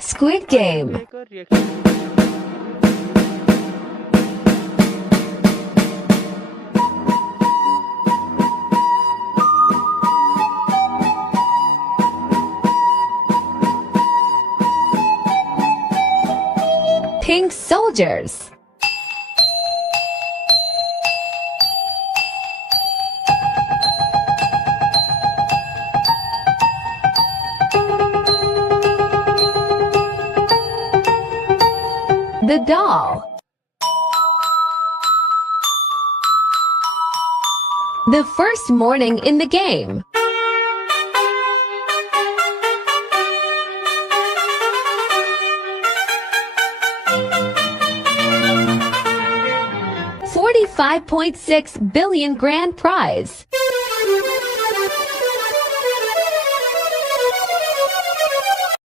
Squid Game. एक और reaction. Pink soldiers. The doll. The first morning in the game. $45.6 billion grand prize.